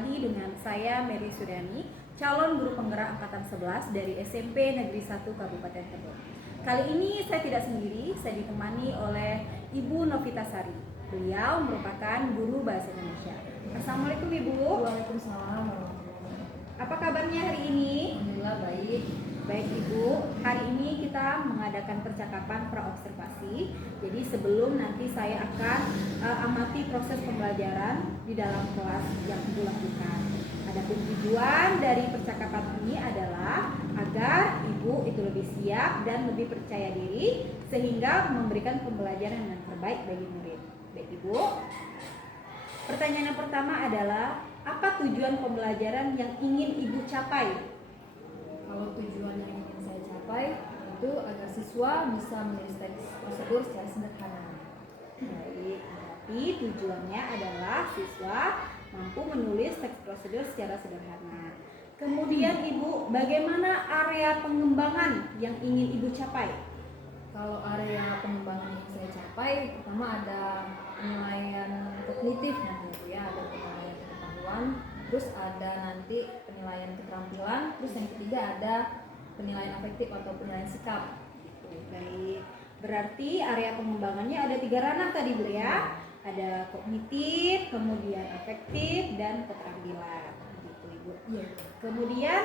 lagi dengan saya Mary Suryani, calon guru penggerak angkatan 11 dari SMP Negeri 1 Kabupaten Tebet. Kali ini saya tidak sendiri, saya ditemani oleh Ibu Novita Sari. Beliau merupakan guru bahasa Indonesia. Assalamualaikum Ibu. Waalaikumsalam warahmatullahi wabarakatuh. Apa kabarnya hari ini? Alhamdulillah baik. Baik Ibu, hari ini kita mengadakan percakapan praobservasi. Jadi sebelum nanti saya akan amati proses pembelajaran di dalam kelas yang Ibu lakukan. Adapun tujuan dari percakapan ini adalah agar Ibu itu lebih siap dan lebih percaya diri sehingga memberikan pembelajaran yang terbaik bagi murid. Baik Ibu, pertanyaan yang pertama adalah apa tujuan pembelajaran yang ingin Ibu capai? Kalau tujuan yang ingin saya capai itu agar siswa bisa menulis teks prosedur secara sederhana. Baik, berarti tujuannya adalah siswa mampu menulis teks prosedur secara sederhana. Kemudian Ibu, bagaimana area pengembangan yang ingin Ibu capai? Kalau area pengembangan yang saya capai, pertama ada penilaian kognitif nanti ya, ada penilaian pengetahuan, terus ada nanti penilaian keterampilan, terus yang ketiga ada penilaian afektif atau penilaian sikap. Baik, berarti area pengembangannya ada 3 ranah tadi Bu ya. Ada kognitif, kemudian afektif, dan keterampilan. Gitu Ibu. Iya. Kemudian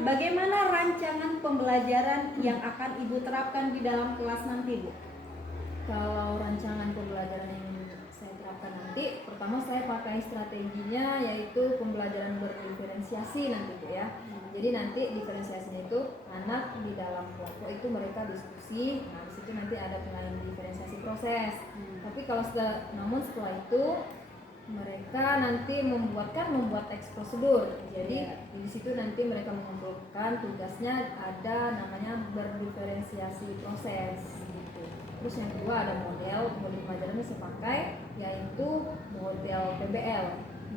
bagaimana rancangan pembelajaran yang akan Ibu terapkan di dalam kelas nanti Bu? Kalau rancangan pembelajaran yang saya terapkan nanti, pertama saya pakai strateginya yaitu pembelajaran berdiferensiasi nanti Bu ya. Jadi nanti diferensiasinya itu anak di dalam kelompok itu mereka diskusi, nah di situ nanti ada penilaian diferensiasi proses. Tapi kalau namun setelah itu mereka nanti membuat teks prosedur. Jadi di situ nanti mereka mengumpulkan tugasnya ada namanya berdiferensiasi proses. Gitu. Terus yang kedua ada model pembelajaran yang saya pakai yaitu model PBL.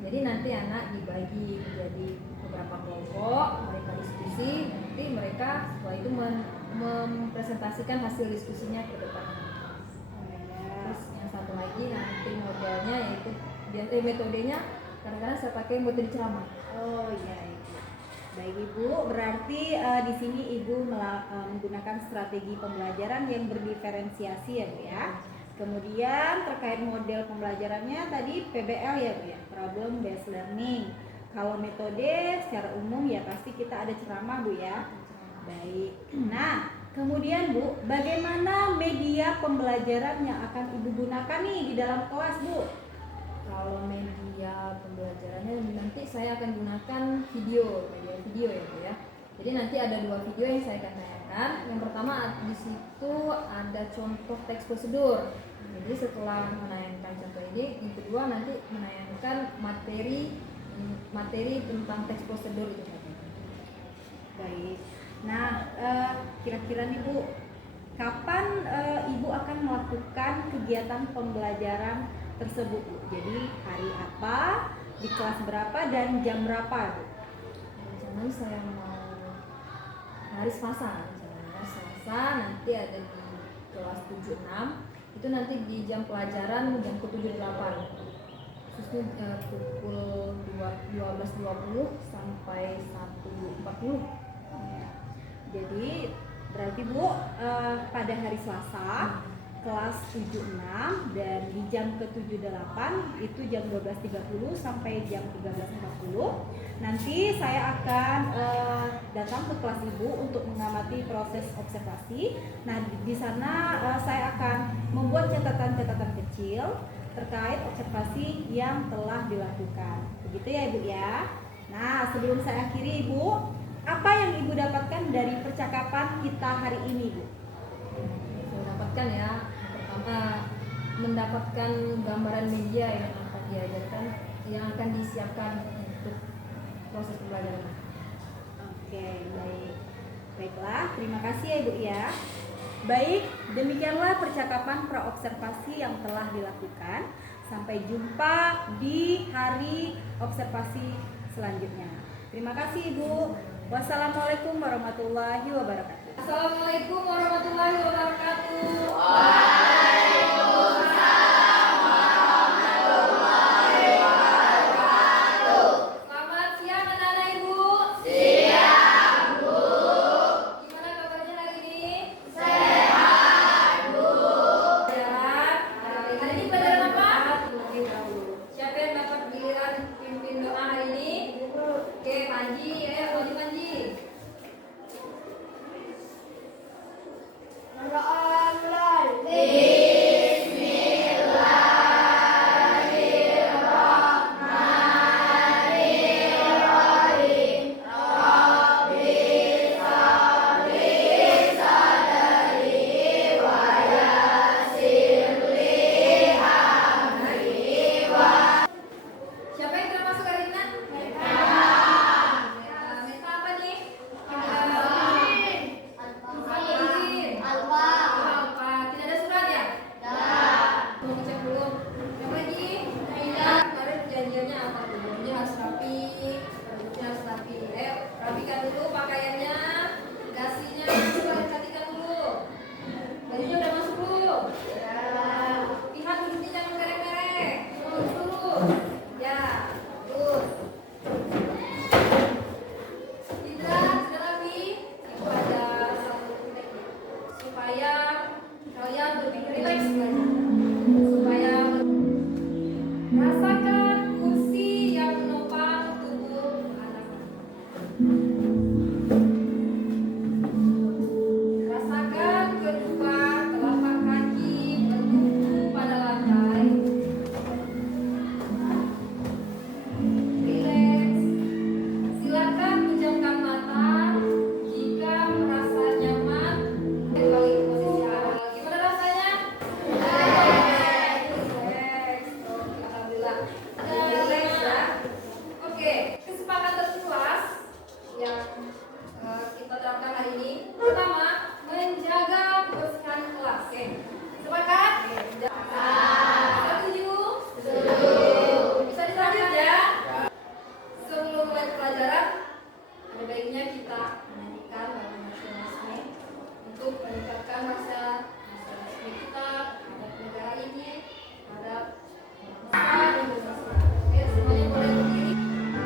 Jadi nanti anak dibagi menjadi beberapa kelompok, mereka diskusi, nanti mereka setelah itu mempresentasikan hasil diskusinya ke depan. Terus yang satu lagi nanti modelnya yaitu metodenya kadang-kadang saya pakai metode ceramah. Oh iya Ibu. Baik Ibu, berarti di sini Ibu menggunakan strategi pembelajaran yang berdiferensiasi ya Bu ya. Kemudian terkait model pembelajarannya tadi PBL ya Bu ya, Problem Based Learning. Kalau metode secara umum ya pasti kita ada ceramah Bu ya. Baik. Nah, kemudian Bu, bagaimana media pembelajaran yang akan Ibu gunakan nih di dalam kelas Bu? Kalau media pembelajarannya nanti saya akan gunakan media video ya Bu ya. Jadi nanti ada 2 video yang saya akan tayangkan. Yang pertama di situ ada contoh teks prosedur. Jadi setelah menayangkan contoh ini, yang kedua nanti menayangkan materi tentang teks prosedur itu tadi. Baik. Nah, kira-kira nih Bu, kapan Ibu akan melakukan kegiatan pembelajaran tersebut Bu? Jadi hari apa, di kelas berapa, dan jam berapa Bu? Rencananya saya mau hari Selasa, nanti ada di kelas 76. Itu nanti di jam pelajaran jam ke-78. Khususnya pukul 12.20 sampai 1.40. Jadi berarti Bu pada hari Selasa kelas 76 dan di jam ke-78 itu jam 12.30 sampai jam 13.40. Nanti saya akan datang ke kelas Ibu untuk mengamati proses observasi. Nah, di sana saya akan membuat catatan-catatan kecil terkait observasi yang telah dilakukan. Begitu ya Ibu ya. Nah, sebelum saya akhiri Ibu, apa yang Ibu dapatkan dari percakapan kita hari ini Bu? Saya dapatkan ya, pertama mendapatkan gambaran media yang akan diajarkan, yang akan disiapkan untuk proses pembelajaran. Oke, baik. Baiklah, terima kasih ya Ibu ya. Baik, demikianlah percakapan praobservasi yang telah dilakukan. Sampai jumpa di hari observasi selanjutnya. Terima kasih Ibu. Wassalamualaikum warahmatullahi wabarakatuh. Assalamualaikum warahmatullahi wabarakatuh. Waalaikumsalam warahmatullahi wabarakatuh. Panji, ayo maju Panji. Siapa yang telah masuk hari ini? Meta. Meta apa nih? Alvin. Alfa. Tidak ada surat ya? Mau ngecek dulu. Yang lagi? Kemarin perjanjiannya apa tuh? Bajunya harus rapi. Bajunya harus rapi. Ayo, rapikan dulu pakaiannya. Dasinya, coba perhatikan dulu. Bajunya udah masuk belum? Lihat duduknya jangan merek-merek. Dulu. Ya, terus. Indra, sudah rapi? Ibu ada satu teknik supaya kalian lebih rileks belajar. Supaya rasakan kursi yang menopang tubuh anak. Rasakan kedua telapak kaki bertumpu pada lantai. Rileks. Silakan pejamkan mata jika merasa nyaman. Kembali ke posisi awal. Gimana rasanya? Rileks. Oke, alhamdulillah. Rileks ya. Oke, kesepakatan kelas yang kita terapkan hari ini. Pertama, menjaga kebersihan kelas. Oke. Sepakat? Setuju? Bisa dilanjut ya? Sebelum mulai pelajaran, ada baiknya kita menyanyikan lagu nasionalisme untuk meningkatkan rasa nasionalisme kita terhadap negara ini, terhadap bangsa Indonesia. Oke, semuanya boleh berdiri. Semuanya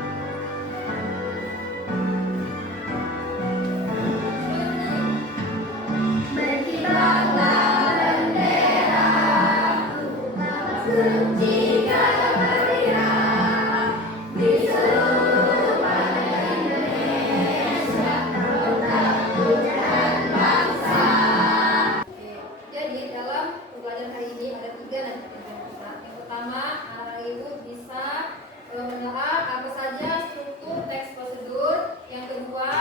berdiri. Berkibarlah bendera, sucikan bendera di seluruh bangsa Indonesia, terbentuk dan bangsa. Oke, jadi dalam pembelajaran hari ini ada 3 nanti tujuan kita. Yang pertama, anak ibu bisa menelaah apa saja struktur teks prosedur. Yang kedua,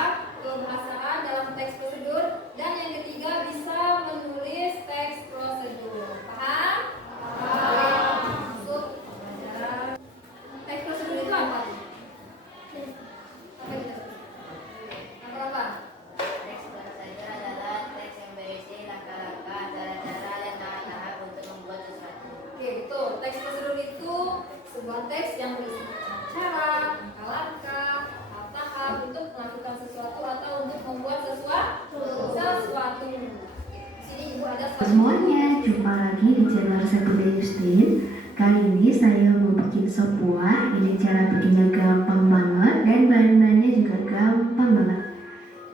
kebahasaan dalam teks prosedur. Dan yang ketiga, bisa menulis teks prosedur. Paham? Paham. Masuk pelajaran. Teks prosedur itu apa? Apa gitu? Apa? Teks prosedur adalah teks yang berisi langkah-langkah, cara-cara, dan tahap-tahap untuk membuat sesuatu. Oke, betul. Teks prosedur itu sebuah teks yang berisi cara, langkah-langkah, tahap-tahap untuk melakukan sesuatu atau untuk membuat sesuatu. Di sini ibu ada Semuanya, jumpa lagi di channel Sebuda Justin. Kali ini saya mau bikin sop buah. Ini cara bikinnya gampang banget dan bahan-bahannya juga gampang banget.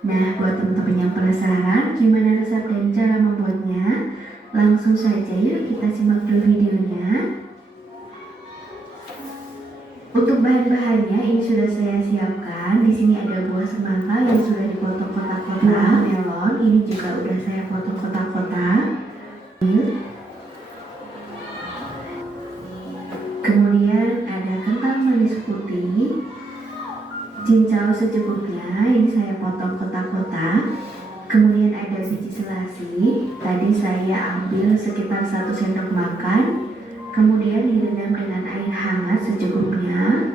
Nah, buat teman-teman yang penasaran gimana resep dan cara membuatnya, langsung saja yuk kita simak dulu videonya. Untuk bahan-bahannya ini sudah saya siapkan. Di sini ada buah semangka yang sudah dipotong kotak-kotak, melon ini juga udah saya potong kotak-kotak. Kemudian ada kentang manis putih, cincau secukupnya, ini saya potong kotak-kotak. Kemudian ada biji selasi, tadi saya ambil sekitar 1 sendok makan. Kemudian direndam dengan air hangat secukupnya.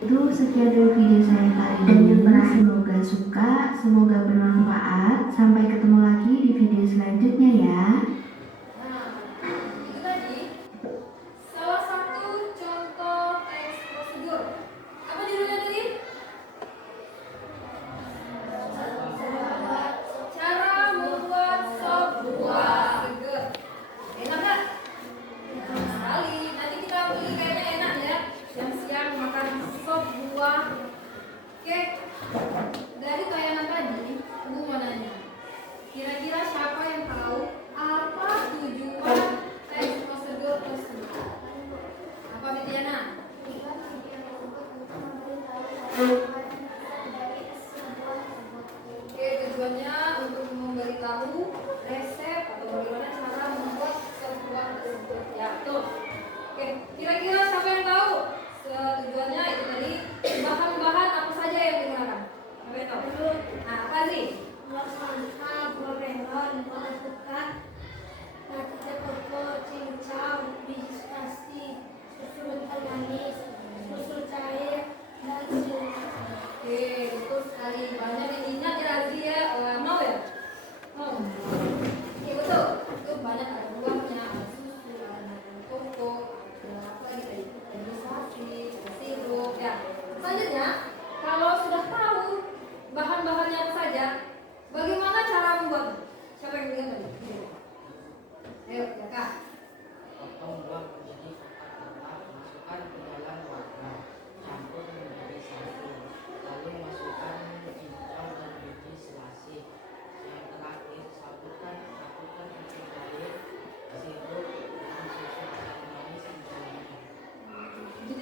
Itu sekian dari video saya kali ini. Dan yang terakhir, semoga suka, semoga bermanfaat. Sampai ketemu lagi di video selanjutnya ya. Nah, itu tadi salah satu contoh teks prosedur. Apa judulnya tadi? Cara membuat sop buah seger. Enak nggak? Enak sekali. Nanti kita beli kayaknya enak ya. Siang-siang makan sop buah. Oke. Dari tayangan tadi, Ibu mau nanya. Kira-kira siapa yang tahu apa tujuan teks prosedur tersebut? Apa Bitiana?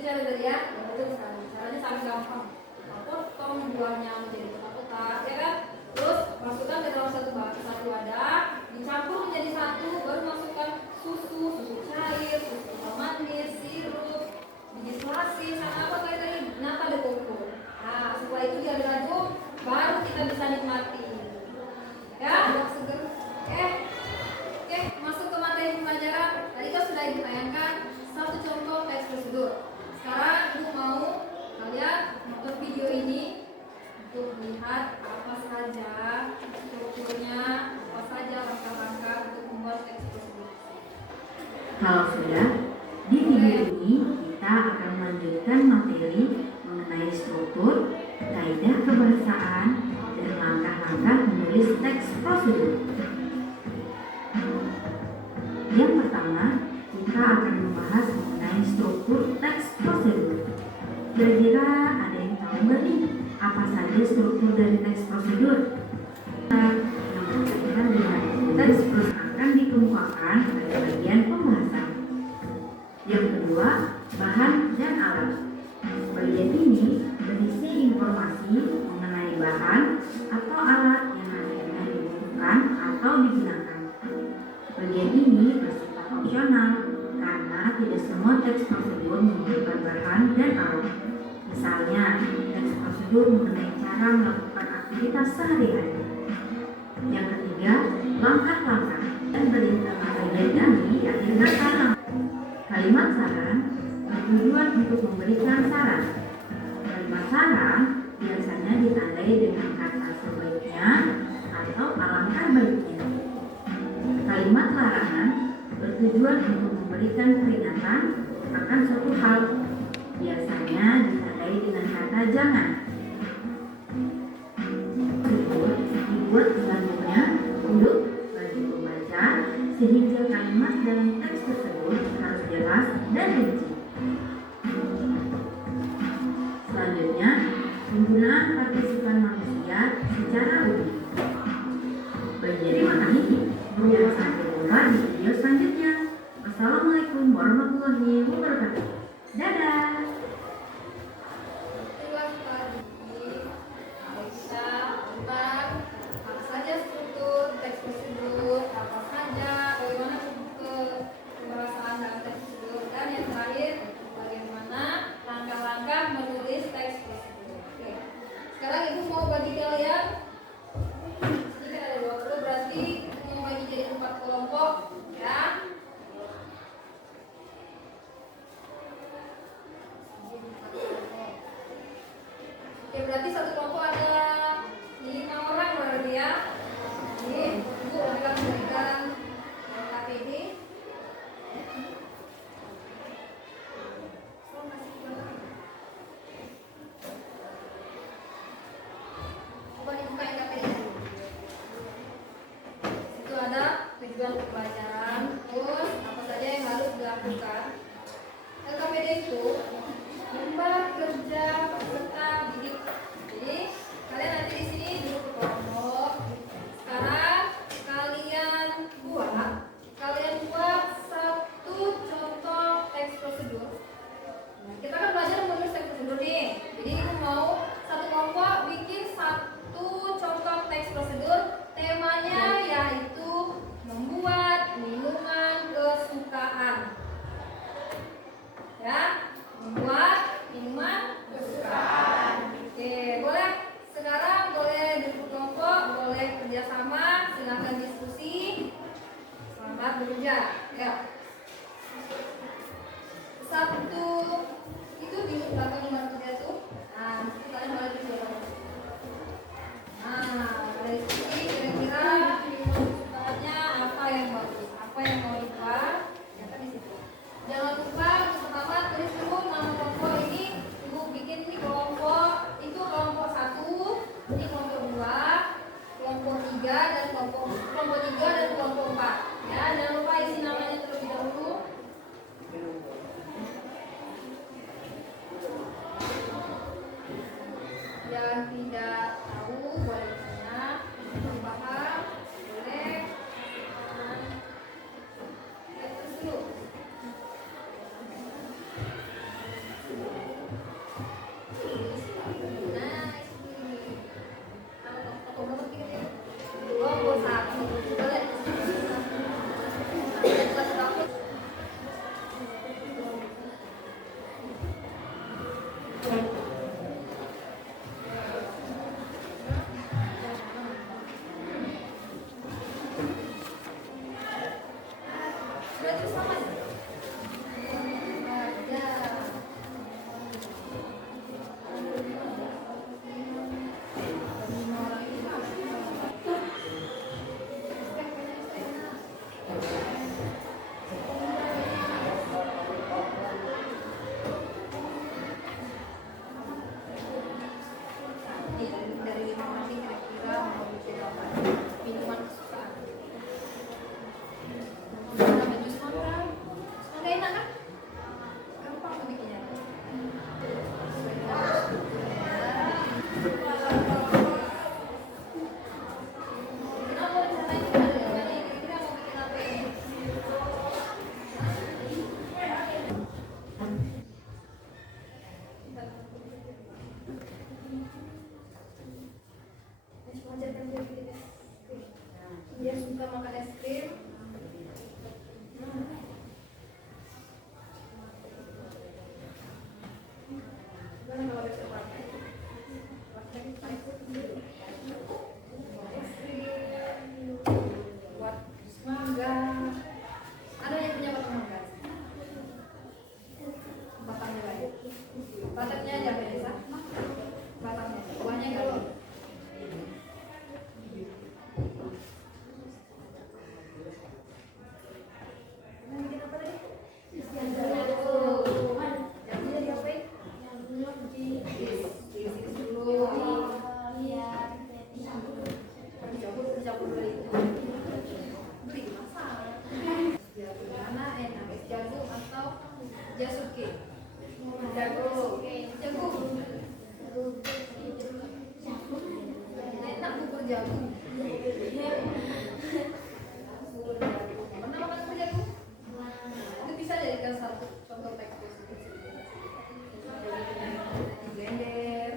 ada tadi ya. Caranya sangat gampang. Potong buahnya menjadi kotak-kotak, ya kan? Terus masukkan ke dalam satu wadah, dicampur menjadi satu, baru masukkan susu cair, susu manis, sirup, biji selasi, sama apa tadi nata de coco. Nah, setelah itu diaduk-aduk, baru kita bisa nikmati. Ya, seger. Oke, masuk ke materi pembelajaran. Tadi kan sudah ditayangkan satu contoh teks prosedur. Sekarang ibu mau kalian nonton video ini untuk melihat apa saja strukturnya, apa saja langkah-langkah untuk membuat teks prosedur. Kalau sudah, di video ini kita akan melanjutkan materi mengenai struktur, kaidah kebahasaan, dan langkah-langkah menulis teks prosedur. Yang pertama, kita akan membahas mengenai struktur teks prosedur. Kira-kira ada yang tahu nggak nih apa saja struktur dari teks prosedur? Yang berkaitan dengan teks prosedur akan dikemukakan pada bagian pembahasan. Yang kedua, bahan dan alat. Bagian ini berisi informasi mengenai bahan atau alat yang nantinya dibutuhkan atau digunakan. Bagian ini bersifat opsional karena tidak semua teks prosedur membutuhkan bahan dan alat. Misalnya, teks prosedur mengenai cara melakukan aktivitas sehari-hari. Yang ketiga, langkah-langkah dan berintegrasi bagian ini akhir kata. Kalimat saran bertujuan untuk memberikan saran. Kalimat saran biasanya ditandai dengan kata sebaiknya atau alangkah baiknya. Kalimat larangan bertujuan untuk memberikan peringatan akan suatu hal. Biasanya ditandai dengan kata jangan. Dibuat selanjutnya untuk bagi pembaca sehingga kalimat dalam teks tersebut harus jelas dan rinci. Selanjutnya, penggunaan partisipan manusia secara umum. Terima kasih. Sampai jumpa di video selanjutnya. Wassalamualaikum warahmatullahi wabarakatuh. Dadah. Itulah tadi kita tentang apa saja struktur teks prosedur, apa saja bagaimana kebahasaan dalam teks prosedur, dan yang terakhir bagaimana langkah-langkah menulis teks prosedur. Oke. Sekarang ibu mau bagi kalian, ini kan ada 20, berarti ibu mau bagi jadi 4 kelompok, ya. Oke, berarti satu kelompok ada 5 orang berarti ya. Ini ibu akan memberikan KPD. Coba dibuka yang KPD. Itu ada tujuan pembelajaran, terus apa saja yang harus dilakukan. LKPD itu lembar kerja peserta didik. Jadi apa? Minuman kesukaan. Sama jus mangga. Mangga enak kan? Gampang tuh bikinnya. Sesuai dengan strukturnya. Kenapa rencananya gimana ya? Mbak? Kira-kira mau bikin apa ini? Ajarkan dia bikin es krim. Dia suka makan es krim. Gimana kalau besok pakai? Pakai es krim buat jus mangga. Ada yang punya batang mangga? Batangnya baik. Batangnya aja biasa. Batangnya, buahnya nggak ada. Nah, bikin apa lagi? Yang jadi diapain? Diiris dulu. Dicampur beli. Beli masak. Jagung mana enak? Es jagung atau jasuke? Jagung. Enak bubur jagung. Bubur jagung. Pernah makan bubur jagung? Itu bisa jadikan satu contoh tekstur. Blender.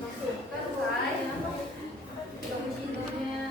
Masukkan cappuccino-nya.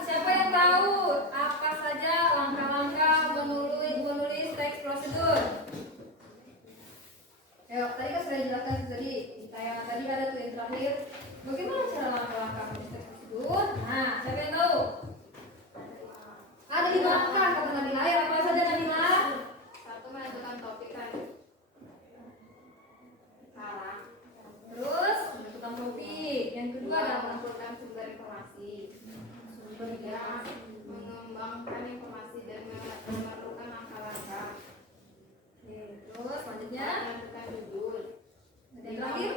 siapa yang tahu apa saja langkah-langkah menulis teks prosedur? Ayo, tadi kan sudah jelaskan tadi di tayangan tadi ada tuh yang terakhir. Bagaimana cara langkah-langkah menulis teks prosedur? Nah, siapa yang tahu? Ada 5 langkah kata Nabila. Ayo, apa saja Nabila? 1. Menentukan topik kan. Salah. Terus menentukan topik. Yang kedua adalah Mengumpulkan sumber informasi. 3. Mengembangkan informasi dan memerlukan langkah-langkah. Oke, terus selanjutnya Menentukan judul. yang terakhir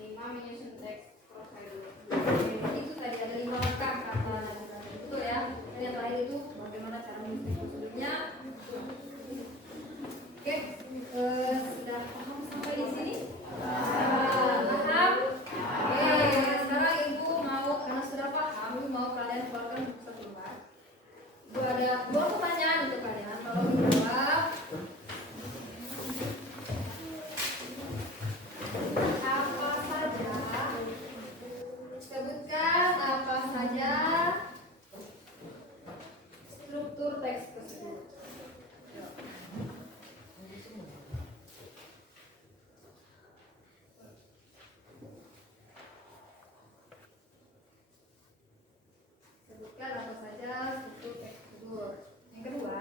5. Menyusun teks prosedur. itu tadi ada 5 langkah kata Nabila. Betul ya. Dan yang terakhir itu bagaimana cara menulis teks prosedurnya. Oke, sudah paham sampai di sini? Paham? Oke, sekarang ibu mau karena sudah paham, ibu mau kalian keluarkan buku sebentar. Ibu ada 2 pertanyaan untuk kalian. Kalau dijawab apa saja, sebutkan apa saja struktur teks tersebut. Sebutkan apa saja struktur teks tersebut. Yang kedua,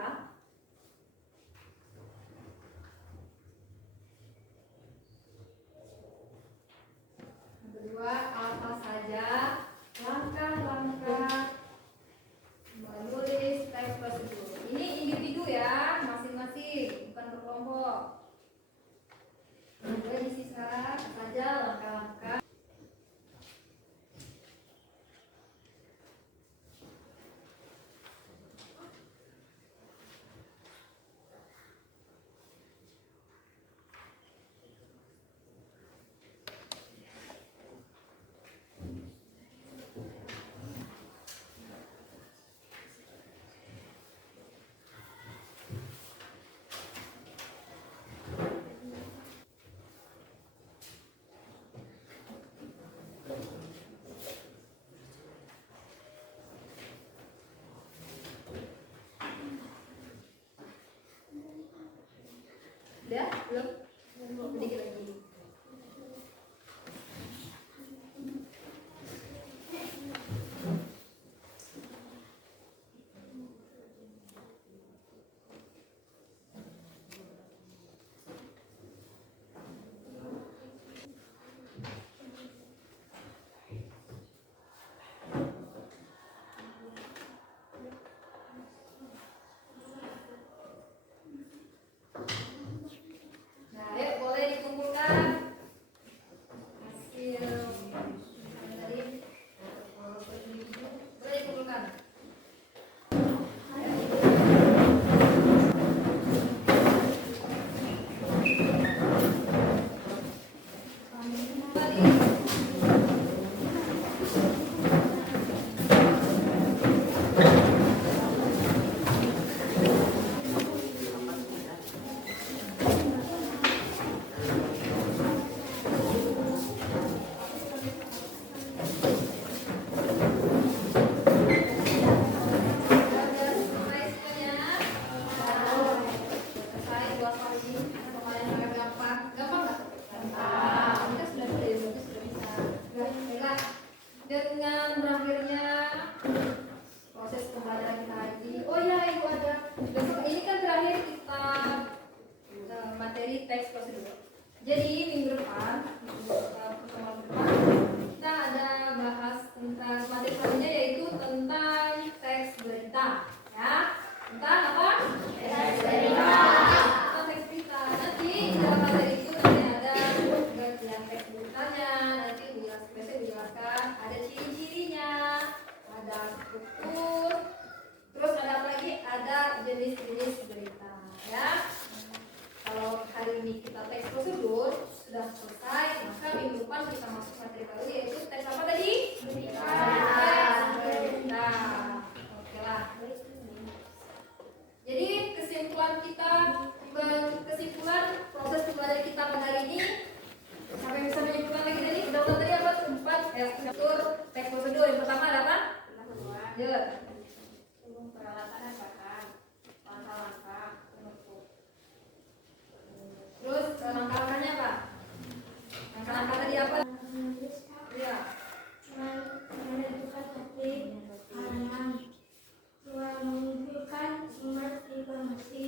apa saja langkah-langkah menulis teks prosedur. Ini individu ya, masing-masing, bukan berkelompok. Ada isi sekarang saja langkah-langkah. Udah? Belum? Sedikit lagi. Nah, ayo boleh dikumpulkan hasil tadi. Boleh dikumpulkan. Dengan berakhirnya proses pembelajaran kita lagi. Oh ya, ibu ada besok ini kan terakhir kita materi teks prosedur. Jadi minggu depan, pertemuan depan kita ada bahas tentang materi selanjutnya yaitu tentang teks berita, ya. Tentang apa? Teks berita. Tentang teks berita. Nanti di dalam materi itu nanti ada bagian teks beritanya. Nanti dijelaskan ada ciri-cirinya, ada struktur, terus ada apa lagi? Ada jenis-jenis berita, ya. Kalau hari ini kita teks prosedur sudah selesai, lanjut. Peralatan asalkan langkah-langkah menutup. Terus langkah-langkahnya apa? Langkah-langkah tadi apa? Iya. Menentukan topik halaman, mengumpulkan sumber informasi,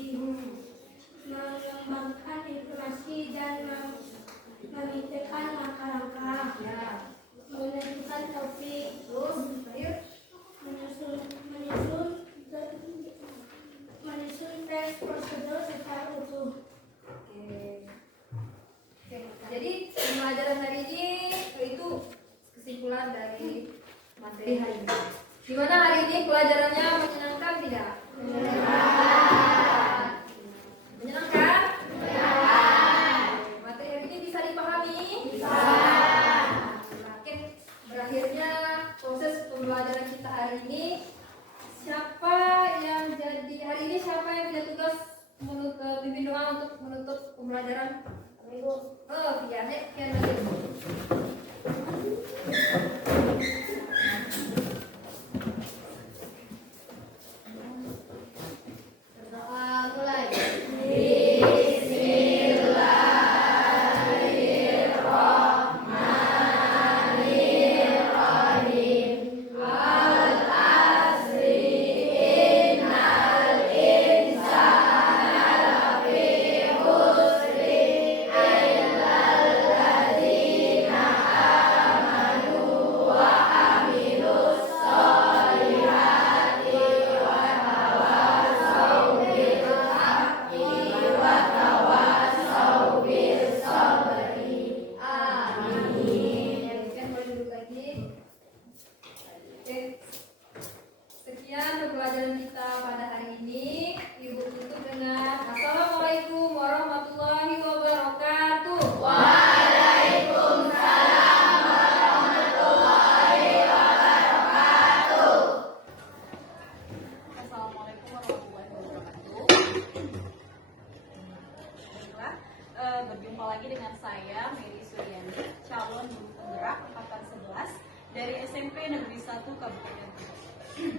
mengembangkan informasi dan memikirkan langkah-langkah, menentukan topik, Terus ayo. menyusun teks prosedur secara utuh. Oke. Oke. Jadi pembelajaran hari ini itu kesimpulan dari materi hari ini. Gimana hari ini pelajarannya menyenangkan tidak? Menyenangkan. Menyenangkan? Menyenangkan. Materi hari ini bisa dipahami? Bisa. Oke. Berakhirnya proses pembelajaran kita hari ini. Siapa yang punya tugas pimpin doa untuk menutup pembelajaran? Oh, Fian, Fian lagi. Berdoa mulai. Fian boleh duduk lagi. Oke. Sekian pembelajaran kita pada hari ini. Ibu tutup dengan Assalamualaikum warahmatullahi wabarakatuh. Assalamualaikum warahmatullahi wabarakatuh. Baiklah, berjumpa lagi dengan saya Mary Suryani, calon guru penggerak angkatan 11 dari SMP Negeri 1 Kabupaten Tuban.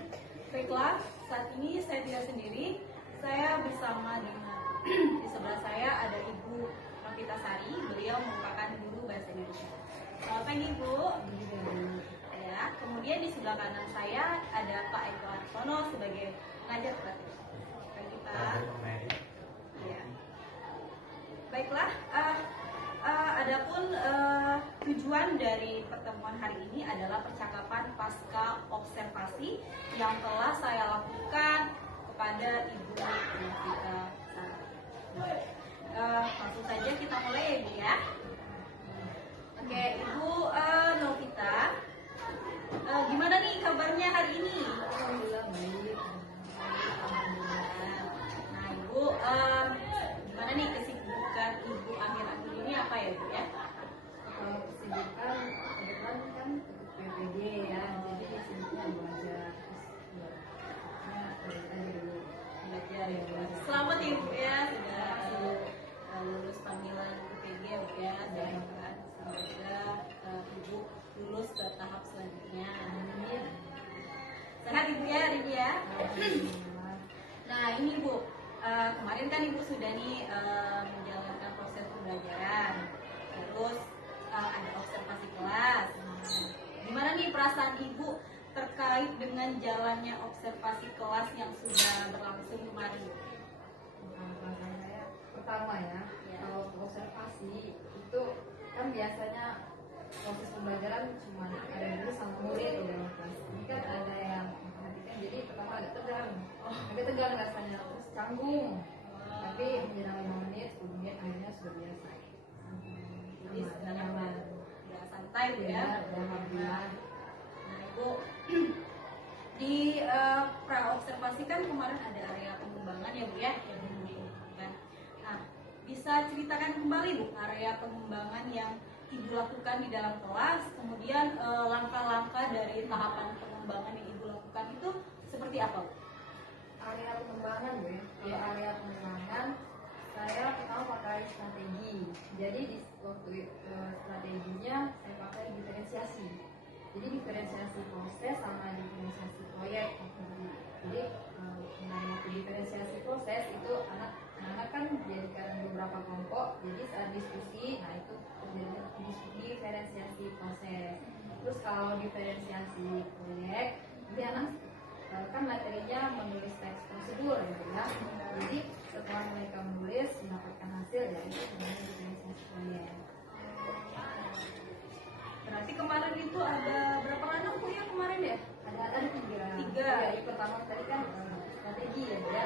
Baiklah, saat ini saya tidak sendiri. Saya bersama dengan di sebelah saya ada Ibu Novita Sari. Beliau merupakan guru bahasa Indonesia. Selamat pagi, Bu. Ya, kemudian di sebelah kanan saya ada Pak Eko Arsono sebagai pengajar praktik. Pagi, Pak. Ya. Baiklah, adapun tujuan dari pertemuan hari ini adalah percakapan pasca observasi yang telah saya lakukan kepada Ibu Novita Sari. Langsung saja kita mulai ya, Bu ya. Oke, Ibu Novita, gimana nih kabarnya hari ini? Alhamdulillah baik. Nah, Ibu, gimana nih kesibukan Ibu akhir-akhir ini apa ya, Bu ya? Kalau kesibukan kebetulan kan ikut PPD ya, jadi sibuknya belajar. Terus ya dulu Belajar ya, Bu. Selamat ya, Bu ya, sudah lulus panggilan UPG ya, Bu ya. Doakan semoga Ibu lulus ke tahap selanjutnya. Amin. Sehat Ibu ya hari ini ya. Alhamdulillah. Nah ini Bu, kemarin kan Ibu sudah nih menjalankan proses pembelajaran, terus ada observasi kelas. Gimana nih perasaan Ibu terkait dengan jalannya observasi kelas yang sudah berlangsung kemarin? Perasaan saya pertama ya, Ya. kalau observasi itu kan biasanya proses pembelajaran cuma ada guru sama murid di dalam kelas. Ini kan ada yang memperhatikan, jadi pertama agak tegang rasanya, terus canggung. Tapi menjelang 5 menit, 10 menit akhirnya sudah biasa. Jadi sebenarnya udah santai Bu ya. Alhamdulillah. Nah Ibu, di pra observasi kan kemarin ada area pengembangan ya Bu ya, yang dilakukan. Nah, bisa ceritakan kembali Bu area pengembangan yang Ibu lakukan di dalam kelas, kemudian langkah-langkah dari tahapan pengembangan yang Ibu lakukan itu seperti apa Bu? Area pengembangan Bu ya. Kalau area pengembangan saya pertama pakai strategi. Jadi di waktu strateginya saya pakai diferensiasi. Jadi diferensiasi proses sama diferensiasi proyek. Jadi untuk diferensiasi proses itu anak-anak kan dijadikan beberapa kelompok. Jadi saat diskusi, nah itu terjadi diferensiasi proses. Terus kalau diferensiasi proyek, ini anak kan materinya menulis teks prosedur gitu ya. Jadi setelah mereka menulis mendapatkan hasil, ya itu namanya diferensiasi proyek. Berarti kemarin itu ada berapa anak Bu ya kemarin ya? Ada tiga. Tiga. Ya, yang pertama tadi kan strategi ya, Bu, ya.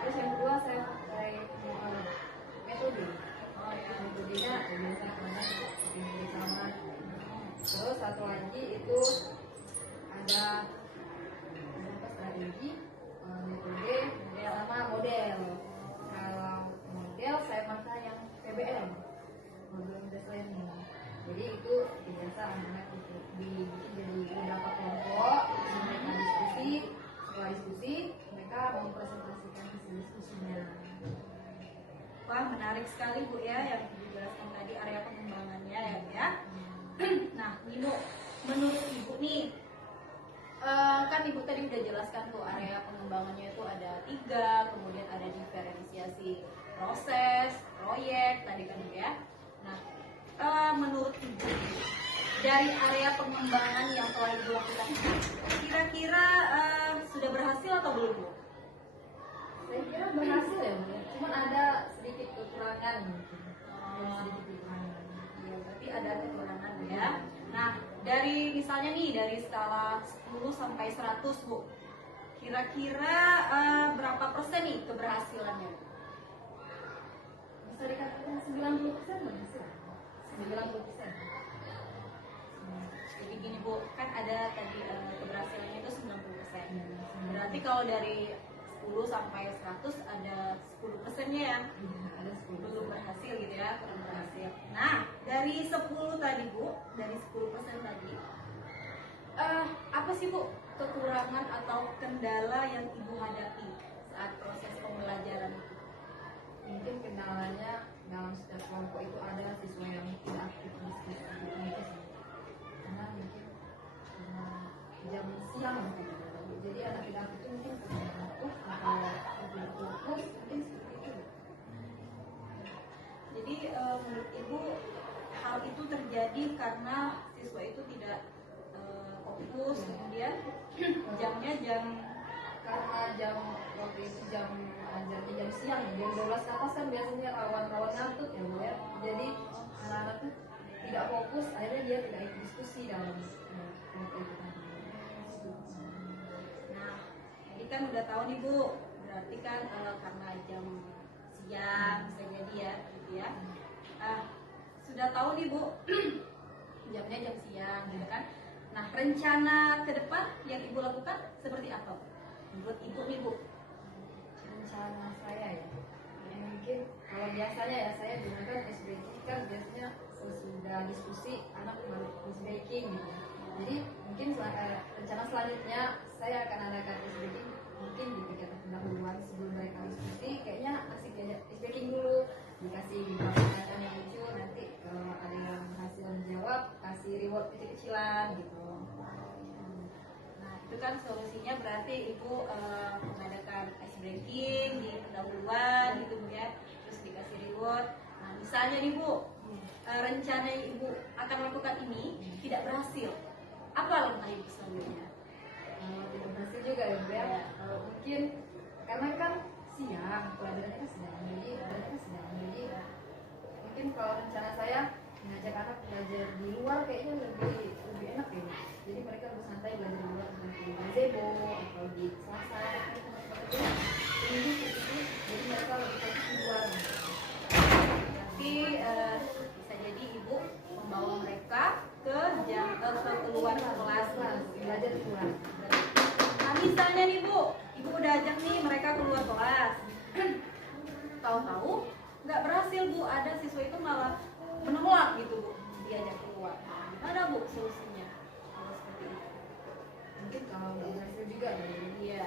Terus yang kedua saya pakai metode. Oh ya. Metodenya biasa karena bersama. Terus satu lagi itu ada apa, strategi, metode, sama model. Kalau model saya pakai yang PBL, model based learning. Jadi itu biasa anak-anak itu dibikin jadi beberapa kelompok, mereka diskusi, setelah diskusi mereka mempresentasikan hasil diskusinya. Wah, menarik sekali Bu ya yang dijelaskan tadi area pengembangannya ya. Nah, ini Bu, menurut Ibu nih, kan Ibu tadi udah jelaskan tuh area pengembangannya itu ada 3, kemudian ada diferensiasi proses, proyek tadi kan Bu ya. Nah, menurut Ibu dari area pengembangan yang telah Ibu lakukan ini, kira-kira sudah berhasil atau belum Bu? Saya kira berhasil ya, Bu. Cuman ada sedikit kekurangan mungkin. Sedikit kekurangan. Iya, berarti ada kekurangan ya. Nah, dari misalnya nih dari skala 10 sampai 100 Bu, kira-kira berapa persen nih keberhasilannya? Bisa dikatakan 90% berhasil. 90%. Jadi gini Bu, kan ada tadi keberhasilannya itu 90%. Berarti kalau dari 10 sampai 100 ada 10%-nya ya? Ada 10. Belum berhasil gitu ya, kurang berhasil. Nah, dari 10 tadi Bu, dari 10% tadi, apa sih Bu kekurangan atau kendala yang Ibu hadapi saat proses pembelajaran itu? Mungkin kendalanya dalam setiap kelompok itu ada siswa yang tidak aktif diskusi gitu sih. Karena mungkin karena jam siang mungkin ada. Jadi anak tidak aktif itu mungkin kurang ngantuk atau tidak fokus, mungkin seperti itu. Jadi menurut Ibu hal itu terjadi karena siswa itu tidak fokus, kemudian jamnya jam Karena jam waktu itu jam ajarnya jam siang, jam 12 ke atas kan biasanya rawan-rawan ngantuk ya Bu ya. Jadi anak-anak tuh tidak fokus, akhirnya dia tidak ikut diskusi dalam kelompok itu tadi. Nah, jadi kan udah tahu nih Bu, berarti kan karena jam siang bisa jadi ya, gitu ya. Sudah tahu nih Bu, jamnya jam siang, gitu kan. Nah, rencana ke depan yang Ibu lakukan seperti apa? Menurut Ibu nih Bu? Rencana saya ya, mungkin kalau biasanya ya saya gunakan ice breaking kan biasanya sesudah diskusi anak baru ice breaking gitu. Jadi mungkin rencana selanjutnya saya akan adakan ice breaking mungkin di tingkat pendahuluan sebelum mereka diskusi. Kayaknya asik diajak ice breaking dulu, dikasih pertanyaan yang lucu, nanti kalau ada yang berhasil menjawab kasih reward kecil-kecilan gitu. Nah, itu kan solusinya berarti Ibu mengadakan ice breaking di pendahuluan gitu Bu ya, terus dikasih reward. Nah, misalnya nih Bu, rencana yang Ibu akan lakukan ini tidak berhasil, apa langkah Ibu selanjutnya? Tidak berhasil juga ya Bu ya. Mungkin karena kan siang, pelajarannya kan sedang, jadi mungkin kalau rencana saya mengajak anak belajar di luar kayaknya lebih enak ya. Jadi mereka bersantai belajar di luar seperti di gazebo atau di Selasa atau tempat-tempat itu. Seminggu seperti itu, jadi mereka lebih fokus di luar. Tapi bisa jadi Ibu membawa mereka ke keluar kelas Belajar di luar. Nah, misalnya nih Bu, Ibu udah ajak nih mereka keluar kelas. Tahu-tahu nggak berhasil Bu, ada siswa itu malah menolak gitu Bu, diajak keluar. Gimana Bu solusinya? Kalau seperti itu. Mungkin kalau nggak berhasil juga ya. Iya.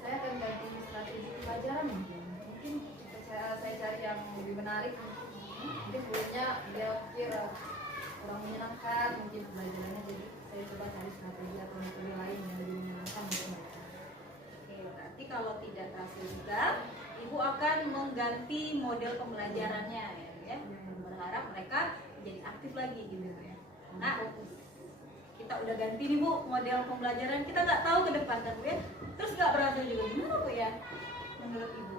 Saya akan ganti strategi pelajaran mungkin saya cari yang lebih menarik. Mungkin sebelumnya dia pikir kurang menyenangkan mungkin pelajarannya, jadi saya coba cari strategi atau metode lain yang lebih menyenangkan untuk mereka. Oke, berarti kalau tidak berhasil juga, Ibu akan mengganti model pembelajarannya ya. Berharap mereka jadi aktif lagi gitu ya. Nah, kita udah ganti nih Bu model pembelajaran, kita nggak tahu ke depan kan Bu ya. Terus nggak berhasil juga, gimana Bu ya? Menurut Ibu?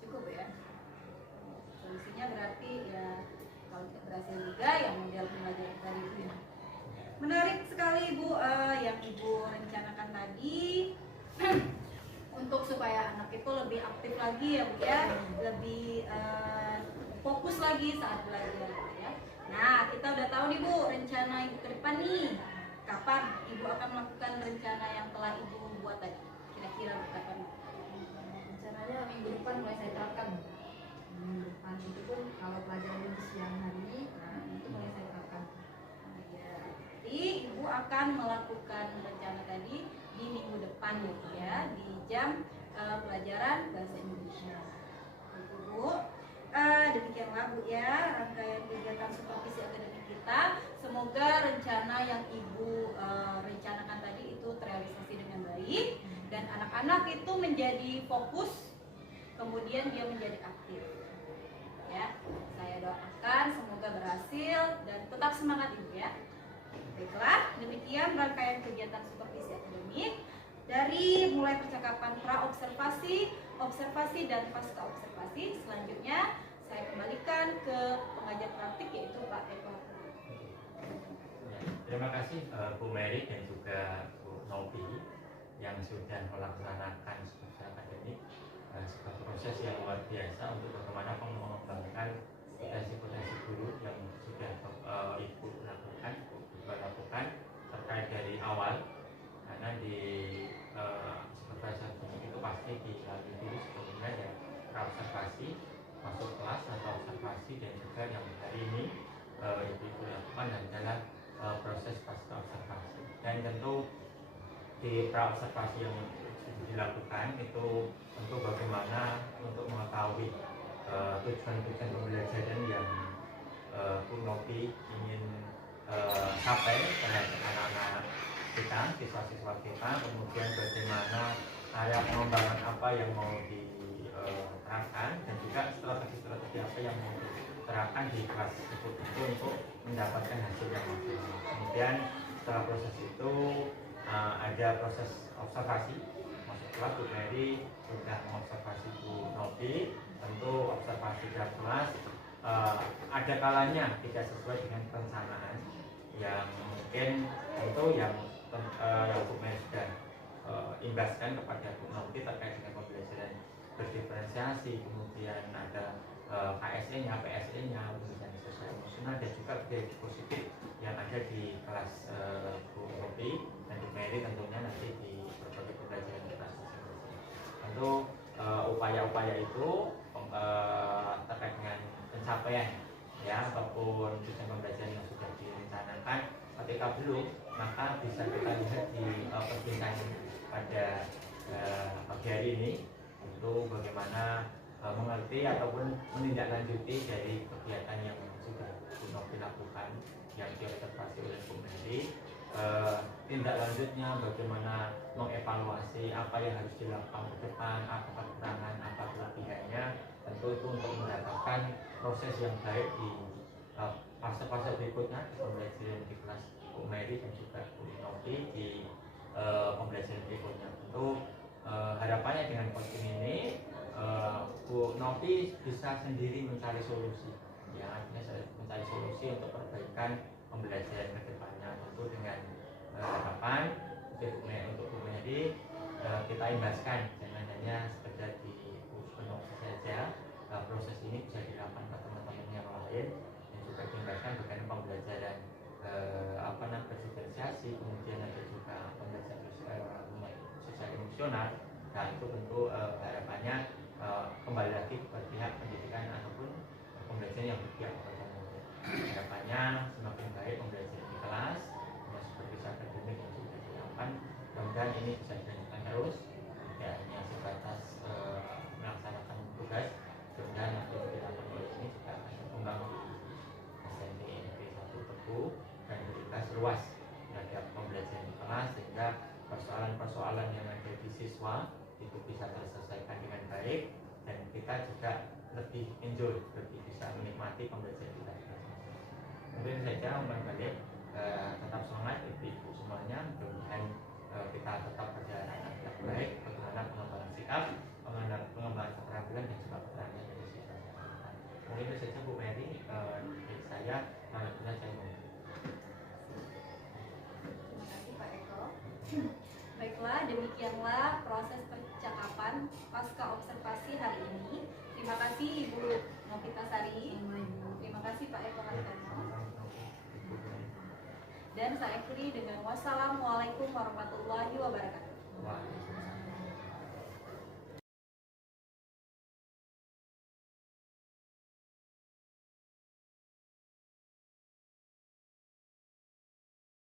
Cukup ya. Solusinya berarti ya kalau tidak berhasil juga ya model pembelajaran tadi itu ya. Menarik sekali Ibu yang Ibu rencanakan tadi untuk supaya anak itu lebih aktif lagi ya Bu ya, lebih fokus lagi saat belajar ya. Nah, kita udah tahu nih Bu rencana Ibu ke depan nih. Kapan Ibu akan melakukan rencana yang telah Ibu buat tadi? Kira-kira kapan? Rencananya minggu depan mulai saya terapkan. Minggu depan itu pun kalau pelajaran di siang hari, nah itu mulai saya terapkan. Ya, jadi Ibu akan melakukan rencana tadi di minggu depan ya, di jam pelajaran bahasa Indonesia. Bu, demikianlah Bu ya rangkaian kegiatan supervisi akademik kita. Semoga rencana yang Ibu rencanakan tadi itu terrealisasi dengan baik dan anak-anak itu menjadi fokus, kemudian dia menjadi aktif. Ya, saya doakan semoga berhasil dan tetap semangat Ibu ya. Baiklah, demikian rangkaian kegiatan supervisi akademik dari mulai percakapan pra-observasi, observasi dan pasca observasi. Selanjutnya saya kembalikan ke pengajar praktik yaitu Pak Eko. Ya, terima kasih Bu Mary dan juga Bu Novi yang sudah melaksanakan supervisi akademik, sebuah proses yang luar biasa untuk bagaimana mengembangkan potensi-potensi guru yang sudah Ibu lakukan terkait dari awal, karena di supervisi akademik itu pasti dilalui dulu sebelumnya ya observasi masuk kelas atau observasi dan juga yang hari ini Ibu lakukan adalah proses pasca observasi. Dan tentu di pra observasi yang dilakukan itu tentu bagaimana untuk mengetahui tujuan-tujuan pembelajaran yang Bu Novi ingin capai terhadap anak-anak kita, siswa-siswa kita, kemudian bagaimana area pengembangan apa yang mau diterapkan dan juga strategi-strategi apa yang mau diterapkan di kelas tersebut itu untuk mendapatkan hasil yang maksimal. Kemudian setelah proses itu ada proses observasi masuk kelas. Bu Mary sudah mengobservasi Bu Novi, tentu observasi di kelas ada kalanya tidak sesuai dengan perencanaan yang mungkin tentu yang Bu Mary sudah imbaskan kepada Bu Novi terkait dengan pembelajaran berdiferensiasi, kemudian ada KSE-nya, PSE-nya, kemudian sosial emosional dan juga budaya positif yang ada di kelas Bu Novi dan Bu Mary tentunya nanti di berbagai pembelajaran kita masing-masing. Tentu upaya-upaya itu terkait dengan pencapaian ya ataupun tujuan pembelajaran yang sudah direncanakan, ketika belum maka bisa kita lihat di perbincangan pada pagi hari ini untuk bagaimana mengerti ataupun menindaklanjuti dari kegiatan yang sudah Bu Novi lakukan yang diobservasi oleh Bu Mary. Tindak lanjutnya bagaimana mengevaluasi apa yang harus dilakukan ke depan, apa kekurangan, apa kelebihannya, tentu itu untuk mendapatkan proses yang baik di fase-fase berikutnya di pembelajaran di kelas Bu Mary dan juga Bu Novi di pembelajaran berikutnya. Tentu harapannya dengan coaching ini Bu Novi bisa sendiri mencari solusi, ya artinya mencari solusi untuk perbaikan pembelajaran ke depannya. Tentu dengan harapan untuk Bu Mary kita imbaskan, jangan hanya sekedar di Bu Novi saja, proses ini bisa dilakukan ke teman-teman yang lain dan juga diimbaskan bagaimana pembelajaran berdiferensiasi, kemudian ada juga pembelajaran sosial emosional. Nah itu tentu harapannya kembali lagi ke pihak pendidikan ataupun pembelajaran yang berpihak kepada murid. Harapannya semakin baik pembelajaran di kelas, seperti akademik yang sudah dilakukan. Mudah-mudahan ini bisa dilanjutkan terus, tidak hanya sebatas melaksanakan tugas. Mudah-mudahan nanti dilakukan oleh ini juga akan berkembang puas terhadap pembelajaran di kelas, sehingga persoalan-persoalan yang ada di siswa itu bisa terselesaikan dengan baik, dan kita juga lebih enjoy, lebih bisa menikmati pembelajaran kita. Mungkin saja umpan balik, tetap semangat ibu semuanya, mudah-mudahan kita tetap berjalan yang baik, bagaimana pengembangan sikap, pengembangan keterampilan dan juga keterampilan dari siswa. Mungkin itu saja Bu Mary dari saya. Alhamdulillah saya mau. Terima kasih Pak Eko. Baiklah, demikianlah proses percakapan pasca observasi hari ini. Terima kasih Ibu Novitasari. Terima kasih Pak Eko Hartono. Dan saya akhiri dengan wassalamualaikum warahmatullahi wabarakatuh.